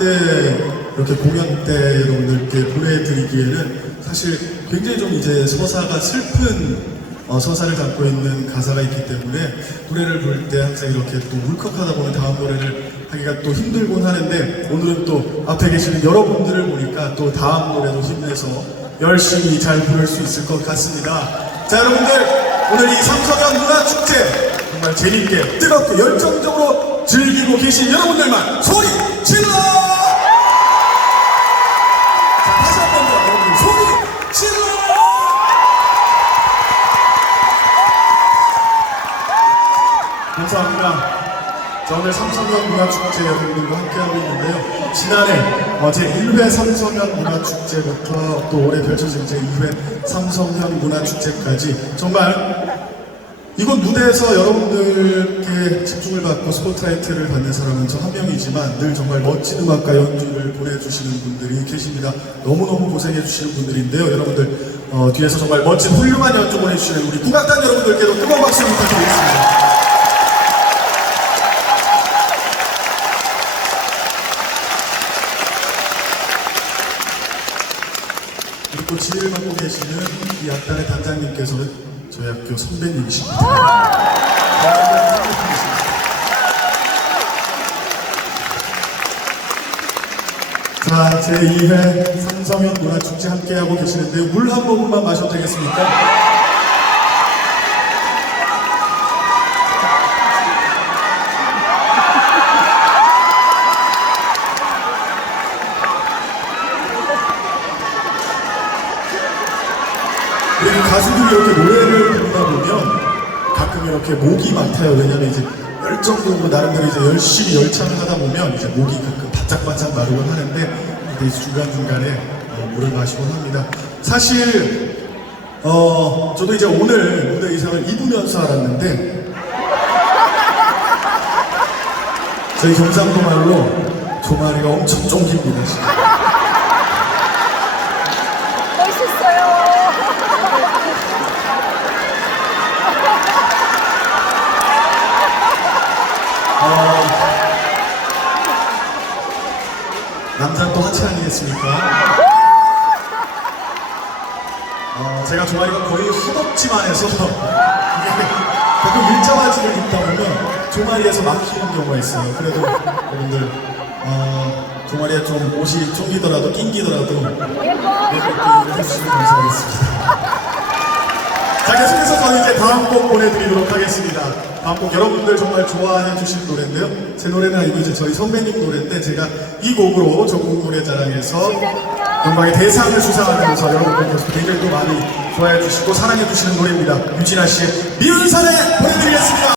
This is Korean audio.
때 이렇게 공연 때 여러분들께 보내드리기에는 사실 굉장히 좀 이제 서사가 슬픈 어, 서사를 담고 있는 가사가 있기 때문에 노래를 부를 때 항상 이렇게 또 울컥하다 보면 다음 노래를 하기가 또 힘들곤 하는데 오늘은 또 앞에 계시는 여러분들을 보니까 또 다음 노래도 힘내서 열심히 잘 부를 수 있을 것 같습니다. 자 여러분들 오늘 이 삼성현 문화축제 정말 재밌게 뜨겁게 열정적으로 즐기고 계신 여러분들만 소리 감사합니다. 자, 오늘 삼성현 문화축제 여러분들과 함께하고 있는데요. 지난해 어, 제 1회 삼성현 문화축제부터 또 올해 펼쳐진 제2회 삼성현 문화축제까지 정말 이곳 무대에서 여러분들께 집중을 받고 스포트라이트를 받는 사람은 저 한 명이지만 늘 정말 멋진 음악과 연주를 보내주시는 분들이 계십니다. 너무너무 고생해주시는 분들인데요. 여러분들 어, 뒤에서 정말 멋진 훌륭한 연주 보내주시는 우리 국악단 여러분들께도 뜨거운 박수 부탁드리겠습니다. 그리고 또 지휘를 맡고 계시는 이 악단의 단장님께서는 저희 학교 선배님이십니다. 자, 제2회 삼성현 문화축제 함께하고 계시는데 물 한 모금만 마셔도 되겠습니까? 그리고 가수들이 이렇게 노래를 부르다 보면 가끔 이렇게 목이 막혀요. 왜냐면 이제 열정적으로 나름대로 이제 열심히 열창을 하다 보면 이제 목이 가끔 바짝바짝 마르곤 하는데 이제 중간중간에 어, 물을 마시곤 합니다. 사실 어 저도 이제 오늘 무대 의상을 입으면서 알았는데 저희 경상도 말로 조마리가 엄청 쫑깁니다. 지금. 멋있어요. 남자는 또 하체 아니겠습니까? 어, 제가 종아리가 거의 허벅지만 해서 가끔 일자 바지를 입다 보면 종아리에서 막히는 경우가 있어요. 그래도 여러분들 어, 종아리에 좀 옷이 쫑기더라도 낑기더라도 이렇게 해주시면 감사하겠습니다. 자, 계속해서 저는 이제 다음 곡 보내드리도록 하겠습니다. 곡 여러분들 정말 좋아해 주실 노래인데요. 제 노래는 아니고 이제 저희 선배님 노래인데 제가 이 곡으로 전국 노래자랑에서 영광의 대상을 수상하면서 여러분들께서 굉장히 또 많이 좋아해 주시고 사랑해 주시는 노래입니다. 유진아 씨의 미운 사랑 보내드리겠습니다.